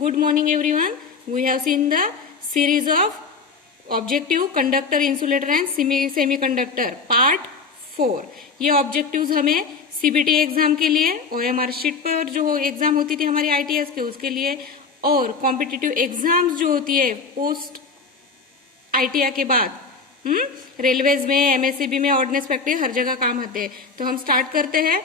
Good morning everyone. We have seen the series of objective conductor insulator and semiconductor part 4। ये objectives हमें CBT exam के लिए, OMR sheet पर जो exam होती थी हमारी आईटीएस के उसके लिए, और कॉम्पिटिटिव एग्जाम्स जो होती है पोस्ट आईटीआई के बाद रेलवेज में, एमएससीबी में, ऑर्डिनेंस फैक्ट्री हर जगह काम आते हैं। तो हम स्टार्ट करते हैं।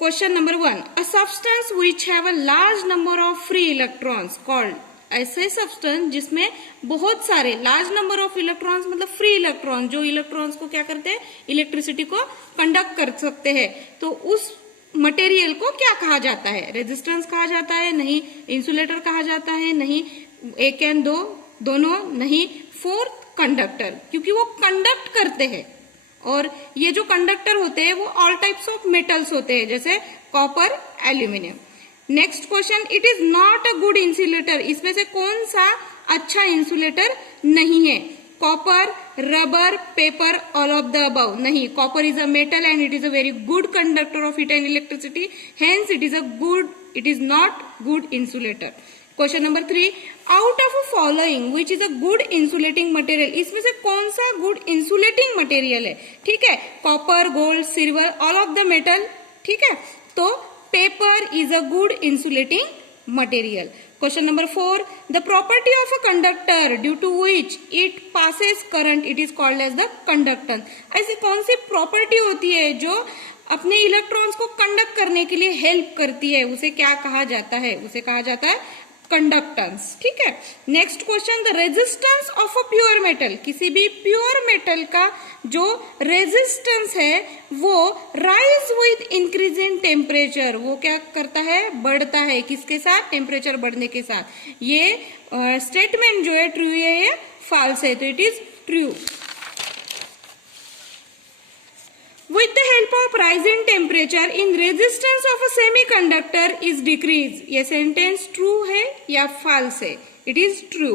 Question number 1, a substance which have a large number of free electrons called, ऐसे सब्सटेंस जिसमें बहुत सारे लार्ज नंबर ऑफ इलेक्ट्रॉन्स मतलब फ्री इलेक्ट्रॉन, जो इलेक्ट्रॉन्स को क्या करते हैं, इलेक्ट्रिसिटी को कंडक्ट कर सकते हैं, तो उस मटेरियल को क्या कहा जाता है? रेजिस्टेंस कहा जाता है? नहीं। इंसुलेटर कहा जाता है? नहीं। एक एंड दो दोनों नहीं। फोर्थ, कंडक्टर, क्योंकि वो कंडक्ट करते हैं। और ये जो कंडक्टर होते हैं वो ऑल टाइप्स ऑफ मेटल्स होते हैं, जैसे copper, aluminium. Next question, it is not a good insulator, इसमें से कौन सा अच्छा इंसुलेटर नहीं है? Copper, rubber, paper, all of the above. नहीं, copper is a metal and it is a very good conductor of heat and electricity, hence it is not good insulator. Question number 3, out of following which is a good insulating material, इसमें से कौन सा good insulating material है? ठीक है, copper, gold, silver, all of the metal. ठीक है, तो paper is a good insulating material. Question number 4, the property of a conductor due to which it passes current, it is called as the conductance. ऐसी कौन सी property होती है जो अपने इलेक्ट्रॉन्स को कंडक्ट करने के लिए हेल्प करती है? उसे क्या कहा जाता है? उसे कहा जाता है कंडक्टेंस। ठीक है, next question, the resistance of a pure metal, किसी भी प्योर मेटल का जो रेजिस्टेंस है वो rise with increase in temperature, वो क्या करता है? बढ़ता है। किसके साथ? टेम्परेचर बढ़ने के साथ। ये स्टेटमेंट जो है ट्रू है या फॉल्स है? तो it is true. With the help of rise in temperature, in resistance of a semiconductor is decreased. ये सेंटेंस ट्रू है या फॉल्स है? It is true.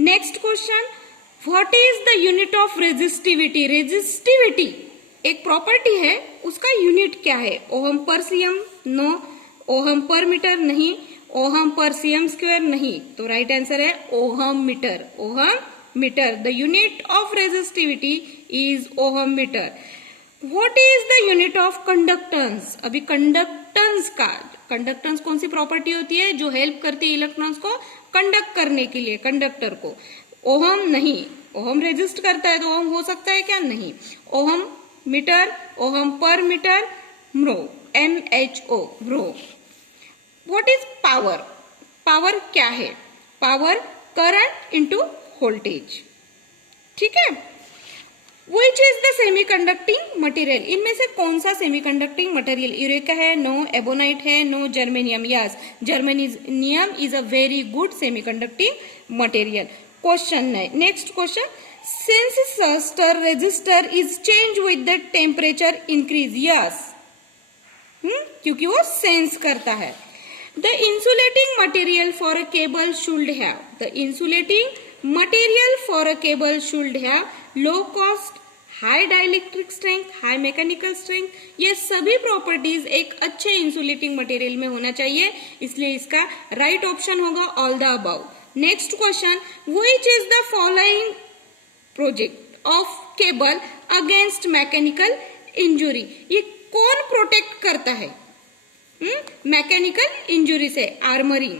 Next question, what is the unit of resistivity? Resistivity एक property है, उसका unit क्या है? Ohm per CM? No. Ohm per meter? नहीं। Ohm per CM square? नहीं। तो राइट आंसर है ohm meter. Ohm meter, the unit of resistivity is ohm meter. What is the unit of conductance? अभी conductance कौन सी property होती है जो हेल्प करती है इलेक्ट्रॉन्स को कंडक्ट करने के लिए, कंडक्टर को? ओहम नहीं। ओहम रेजिस्ट करता है तो ओहम हो सकता है क्या? नहीं। Ohm meter, ohm per meter, mho, MHO, mho. What is power? Power क्या है? Power current into voltage. ठीक है, which is the semiconducting material, इनमें से कौन सा सेमीकंडक्टिंग मटेरियल? यूरेका है? नो। एबोनाइट है? No. Germanium? Yes, germanium is a very good semiconducting material. Question है, next question, sensistor resistor is change with the temperature increase. Yes, क्योंकि वो sense करता है। The insulating material for a cable should have, the insulating material for a cable should have low cost, high dielectric strength, high mechanical strength। ये सभी properties एक अच्छे insulating material में होना चाहिए, इसलिए इसका राइट ऑप्शन होगा all the above. Next question, which is the following project of cable against mechanical injury, ये कौन प्रोटेक्ट करता है मैकेनिकल इंजुरी से? आर्मरिंग।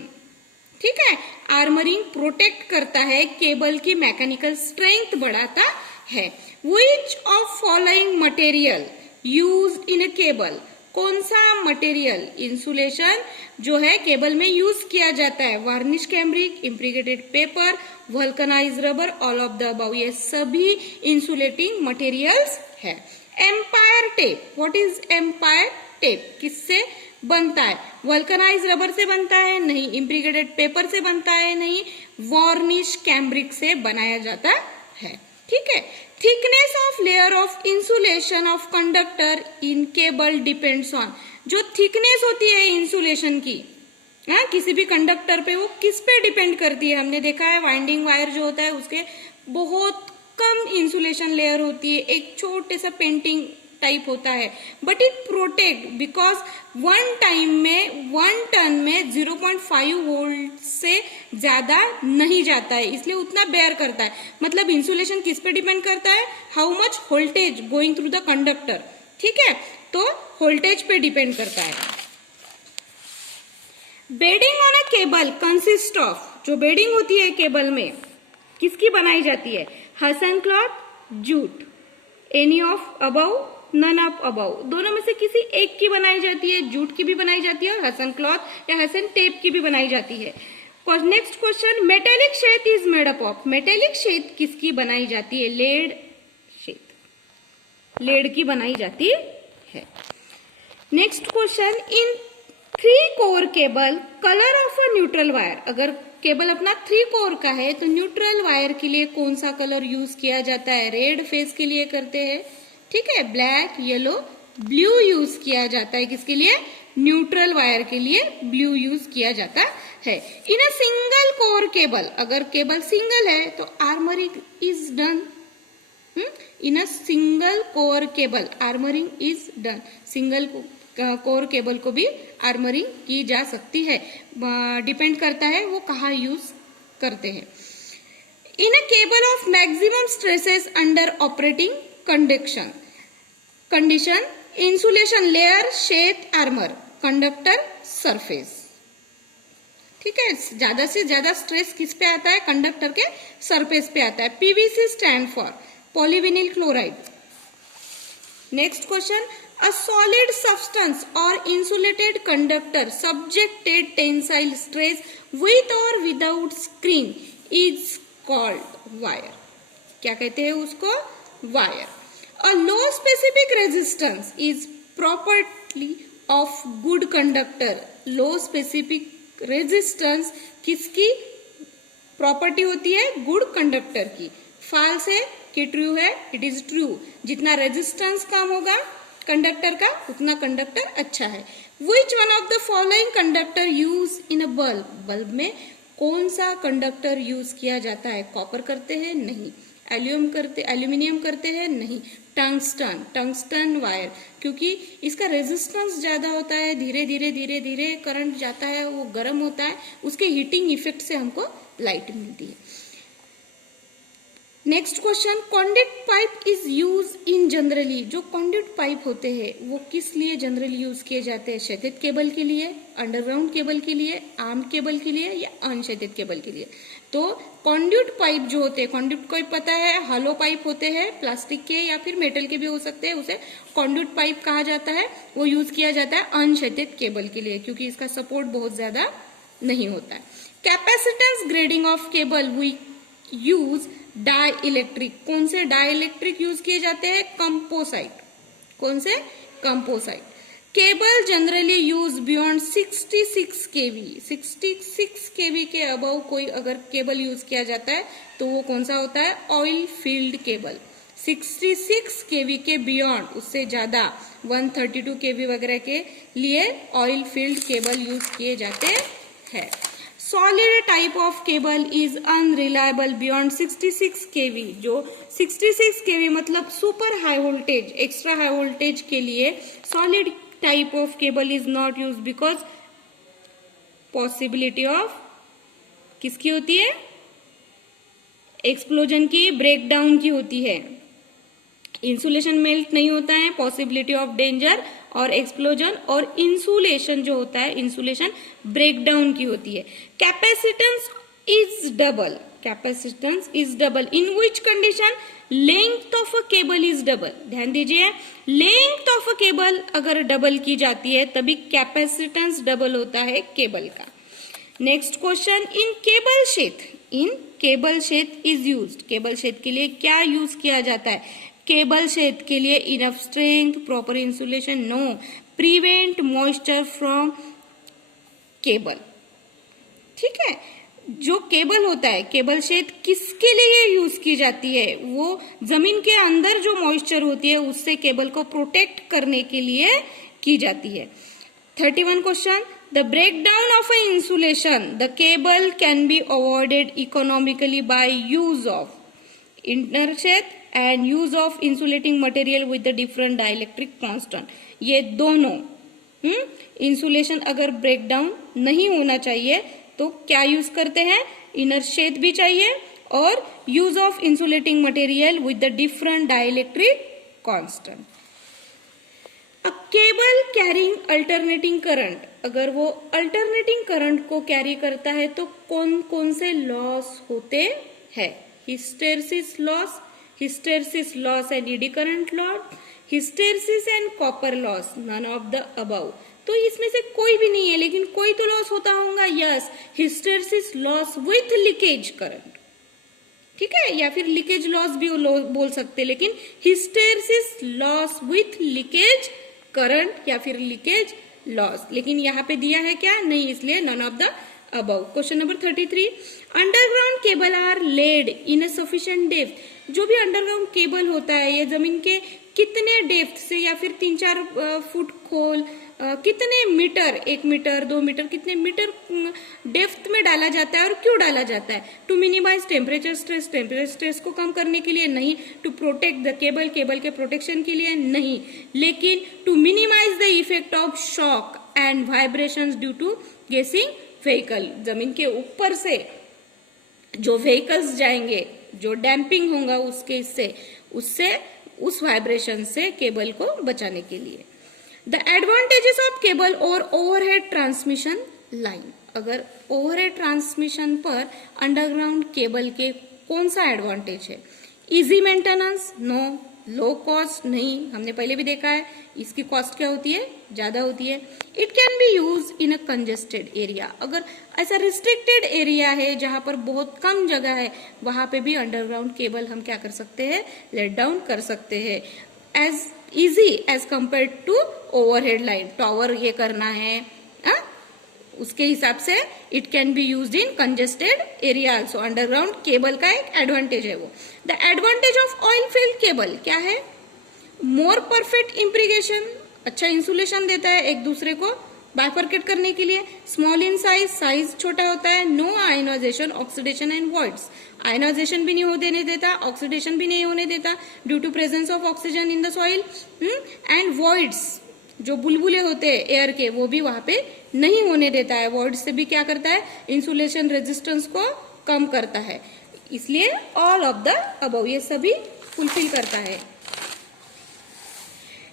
ठीक है, आर्मरिंग प्रोटेक्ट करता है, केबल की मैकेनिकल स्ट्रेंथ बढ़ाता है। Which of following material used in a cable, कौन सा मटेरियल इंसुलेशन जो है केबल में यूज किया जाता है? Varnish cambric, impregnated paper, vulcanize rubber, all of the above. ये सभी इंसुलेटिंग मटेरियल्स है। Empire tape, what is empire tape, किससे बनता है? वल्कनाइज रबर से बनता है? नहीं। इम्प्रीगेटेड पेपर से बनता है? नहीं। वार्निश कैम्ब्रिक से बनाया जाता है। ठीक है, thickness of layer of insulation of conductor in cable depends on, जो थिकनेस होती है इंसुलेशन की किसी भी कंडक्टर पे, वो किस पे डिपेंड करती है? हमने देखा है वाइंडिंग वायर जो होता है उसके बहुत कम इंसुलेशन लेयर होती है, एक छोटे सा पेंटिंग टाइप होता है, but it protect because 1 ton में 0.5 वोल्ट से ज्यादा नहीं जाता है, इसलिए उतना बेयर करता है। मतलब इंसुलेशन किस पे डिपेंड करता है, how much voltage going through the conductor, ठीक है, तो वोल्टेज पे डिपेंड करता है। Bedding on a cable consist of, जो बेडिंग होती है केबल में किसकी बनाई जाती है, hessian cloth, jute, any of above, none of above, दोनों में से किसी एक की बनाई जाती है, जूट की भी बनाई जाती है और हसन क्लॉथ या हसन टेप की भी बनाई जाती है। Next question, metallic sheet is made up of, metallic sheet किसकी बनाई जाती है, लेड शीट, लेड की बनाई जाती है। Next question, in 3 core cable colour of a neutral wire, अगर केबल अपना 3 कोर का है तो न्यूट्रल वायर के लिए कौन सा कलर यूज किया जाता है, रेड फेस के लिए करते हैं, ठीक है, ब्लैक, येलो, ब्लू यूज किया जाता है, किसके लिए, न्यूट्रल वायर के लिए ब्लू यूज किया जाता है। इन अ सिंगल कोर केबल, अगर केबल सिंगल है तो armouring is done, in a single core cable armouring is done, single core cable को भी आर्मरिंग की जा सकती है, डिपेंड करता है वो कहाँ यूज करते हैं। In a cable of maximum stresses under operating condition, insulation layer, sheath, armour, conductor, surface, ठीक है, ज्यादा से ज्यादा स्ट्रेस किस पे आता है, कंडक्टर के सरफेस पे आता है। PVC stand for polyvinyl chloride. Next question, a solid substance or insulated conductor subjected tensile stress with or without screen is called wire, क्या कहते हैं उसको, wire. A low specific resistance is property of good conductor, low specific resistance किसकी property होती है, good conductor की। False है कि ट्रू है, इट इज ट्रू, जितना रेजिस्टेंस कम होगा कंडक्टर का उतना कंडक्टर अच्छा है। Which one of the following conductor use in a bulb, bulb में कौन सा कंडक्टर यूज किया जाता है, कॉपर करते हैं, नहीं, एल्यूमिनियम करते हैं, नहीं, टंगस्टन वायर, क्योंकि इसका रेजिस्टेंस ज्यादा होता है, धीरे धीरे करंट जाता है, वो गर्म होता है, उसके हीटिंग इफेक्ट से हमको लाइट मिलती है। Next question, conduit pipe is use in generally, जो कॉन्ड्यूट पाइप होते हैं वो किस लिए जनरली यूज किए जाते हैं, क्षैतिज केबल के लिए, अंडरग्राउंड केबल के लिए, आर्म केबल के लिए या अनक्षैतिज केबल के लिए। तो कॉन्ड्यूट पाइप जो होते हैं, कॉन्ड्यूट को पता है, हॉलो पाइप होते हैं, प्लास्टिक के या फिर मेटल के भी हो सकते हैं, उसे कॉन्ड्यूट पाइप कहा जाता है, वो यूज किया जाता है अनक्षैतिज केबल के लिए क्योंकि इसका सपोर्ट बहुत ज्यादा नहीं होता है। Capacitance grading of cable we use dielectric, कौन से डाई इलेक्ट्रिक यूज किए जाते हैं, कंपोसाइट, कौन से, composite. Cable generally use beyond 66 केवी, 66 केवी के अबव कोई अगर केबल यूज किया जाता है तो वो कौन सा होता है, ऑयल फील्ड केबल। 66 केवी के बियॉन्ड, उससे ज्यादा 132 केवी वगैरह के लिए ऑयल फील्ड केबल यूज किए जाते हैं। Solid type of cable is unreliable beyond 66 केवी, जो 66 केवी मतलब super high voltage, extra high voltage के लिए solid type of cable is not use because possibility of किसकी होती है, एक्सप्लोजन की, ब्रेकडाउन की होती है। इंसुलेशन मेल्ट नहीं होता है, पॉसिबिलिटी ऑफ डेंजर और एक्सप्लोजन, और इंसुलेशन जो होता है, इंसुलेशन ब्रेकडाउन की होती है। Capacitance is double, capacitance is double in which condition, length of a cable is double, ध्यान दीजिए, लेंथ ऑफ अ केबल अगर डबल की जाती है तभी कैपेसिटेंस डबल होता है केबल का। Next question, in cable sheath, in cable sheath is used, cable sheath के लिए क्या यूज किया जाता है, केबल शेथ के लिए enough strength, proper insulation, no, prevent moisture from cable, ठीक है। जो केबल होता है, केबल शेथ किसके लिए यूज की जाती है, वो जमीन के अंदर जो मॉइस्चर होती है उससे केबल को प्रोटेक्ट करने के लिए की जाती है। 31 क्वेश्चन, the breakdown of a insulation the cable can be avoided economically by use of inner sheath, and use of insulating material with the different dielectric constant, ये दोनों इंसुलेशन अगर ब्रेक डाउन नहीं होना चाहिए तो क्या यूज करते हैं, इनर शेथ भी चाहिए और use of insulating material with the different dielectric constant. A cable carrying alternating current, अगर वो अल्टरनेटिंग करंट को कैरी करता है तो कौन कौन से लॉस होते हैं, hysteresis loss and eddy current loss, hysteresis and copper loss, none of the above. तो इसमें से कोई भी नहीं है, लेकिन कोई तो लॉस होता होगा, yes, hysteresis loss with leakage current, ठीक है, या फिर लीकेज लॉस भी बोल सकते, लेकिन hysteresis loss with leakage current या फिर लीकेज लॉस, लेकिन यहाँ पे दिया है क्या, नहीं, इसलिए none of the above. Question number 33, underground cable are laid in a sufficient depth, जो भी अंडरग्राउंड केबल होता है ये जमीन के कितने डेप्थ से या फिर 3-4 फुट खोल, कितने मीटर, 1 मीटर 2 मीटर, कितने मीटर डेप्थ में डाला जाता है और क्यों डाला जाता है, टू मिनिमाइज टेम्परेचर स्ट्रेस को कम करने के लिए नहीं, टू प्रोटेक्ट द केबल के प्रोटेक्शन के लिए नहीं, लेकिन to minimize the effect of shock and vibrations due to passing vehicle, जमीन के ऊपर से जो व्हीकल्स जाएंगे, जो डैम्पिंग होगा उससे उस वाइब्रेशन से केबल को बचाने के लिए। द एडवांटेजेस ऑफ केबल और ओवरहेड ट्रांसमिशन लाइन, अगर ओवरहेड ट्रांसमिशन पर अंडरग्राउंड केबल के कौन सा एडवांटेज है, easy maintenance, no, low cost, नहीं, हमने पहले भी देखा है इसकी कॉस्ट क्या होती है, ज्यादा होती है। It can B use in a congested area, अगर ऐसा रिस्ट्रिक्टेड एरिया है जहां पर बहुत कम जगह है, वहां पे भी अंडरग्राउंड केबल हम क्या कर सकते हैं, लेट डाउन कर सकते हैं, as easy as compare to overhead line, tower ये करना है, उसके हिसाब से it can be used in congested area also, underground cable का एक एडवांटेज है वो। The advantage of oil field cable क्या है, मोर परफेक्ट इम्प्रीगेशन, अच्छा इंसुलेशन देता है एक दूसरे को बाइफरकेट करने के लिए, स्मॉल इन साइज छोटा होता है, no ionization, oxidation and voids, ionization भी नहीं होने देता, ऑक्सीडेशन भी नहीं होने देता due to presence of oxygen in the soil, and voids, जो बुलबुले होते हैं एयर के वो भी वहां पे नहीं होने देता है, वॉइड्स से भी क्या करता है, इंसुलेशन रेजिस्टेंस को कम करता है, इसलिए ऑल ऑफ द अबव ये सभी फुलफिल करता है।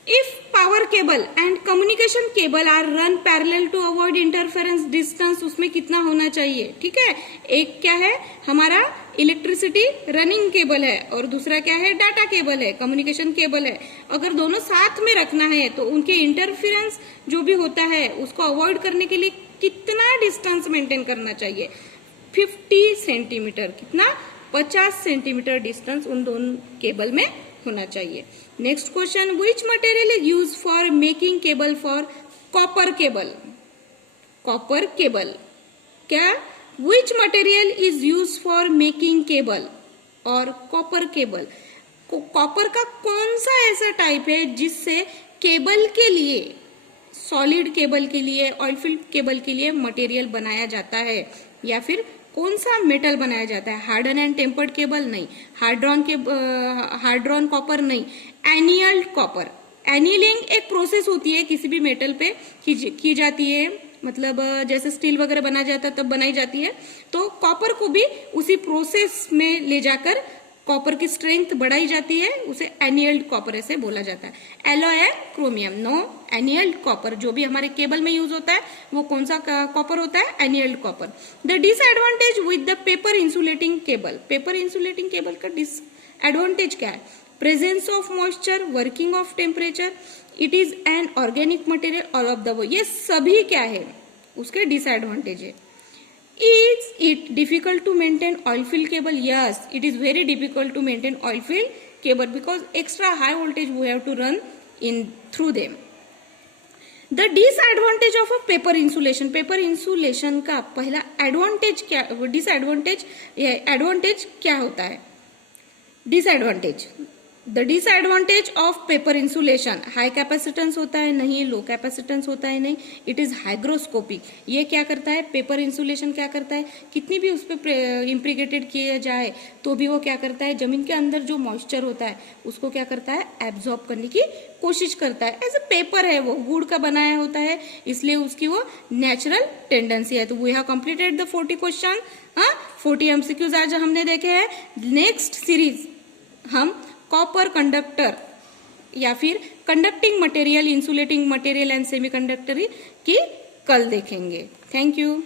If power cable and communication cable are run parallel to avoid interference, distance उसमें कितना होना चाहिए, ठीक है, एक क्या है हमारा इलेक्ट्रिसिटी रनिंग केबल है और दूसरा क्या है, डाटा केबल है, कम्युनिकेशन केबल है, अगर दोनों साथ में रखना है तो उनके इंटरफेरेंस जो भी होता है उसको अवॉइड करने के लिए कितना डिस्टेंस मेंटेन करना चाहिए, 50 सेंटीमीटर, कितना, 50 सेंटीमीटर डिस्टेंस उन दोनों केबल में होना चाहिए। Next question, which material is use for making cable for copper cable, copper cable क्या, which material is use for making cable और कॉपर केबल, कॉपर का कौन सा ऐसा टाइप है जिससे केबल के लिए, सॉलिड केबल के लिए, ऑयल फील्ड केबल के लिए मटेरियल बनाया जाता है, या फिर कौन सा मेटल बनाया जाता है, हार्डन एंड टेम्पर्ड केबल नहीं, हार्ड्रॉन कॉपर नहीं, एनियल्ड कॉपर, एनिलिंग एक प्रोसेस होती है किसी भी मेटल पे की जाती है, मतलब जैसे स्टील वगैरह बना जाता है तब बनाई जाती है, तो कॉपर को भी उसी प्रोसेस में ले जाकर कॉपर की स्ट्रेंथ बढ़ाई जाती है, उसे एनियल्ड कॉपर ऐसे बोला जाता है। Alloy and chromium, no, annealed copper जो भी हमारे केबल में यूज होता है वो कौन सा कॉपर होता है, annealed copper. The disadvantage with the paper insulating cable, paper insulating cable का डिसएडवांटेज क्या है, presence of moisture, working of temperature, it is an organic material, all of the, ये सभी क्या है उसके डिसएडवांटेज है। Is it difficult to maintain oil field cable? Yes, it is very difficult to maintain oil field cable because extra high voltage we have to run in through them. The disadvantage of a paper insulation, paper insulation का पहला advantage क्या, disadvantage, advantage क्या होता है, disadvantage the disadvantage of paper insulation, high capacitance होता है नहीं, लो capacitance होता है नहीं, इट इज हाइग्रोस्कोपिक। ये क्या करता है, पेपर इंसुलेशन क्या करता है, कितनी भी उस पर इम्प्रीगेटेड किया जाए तो भी वो क्या करता है, जमीन के अंदर जो मॉइस्चर होता है उसको क्या करता है, एब्जॉर्ब करने की कोशिश करता है। एज ए पेपर है, वो वुड का बनाया होता है, इसलिए उसकी वो नेचुरल टेंडेंसी है। तो we have completed the 40 question, 40 MCQs आज हमने देखे हैं। नेक्स्ट सीरीज हम कॉपर कंडक्टर या फिर conducting material, insulating material and semiconductor की कल देखेंगे। Thank you.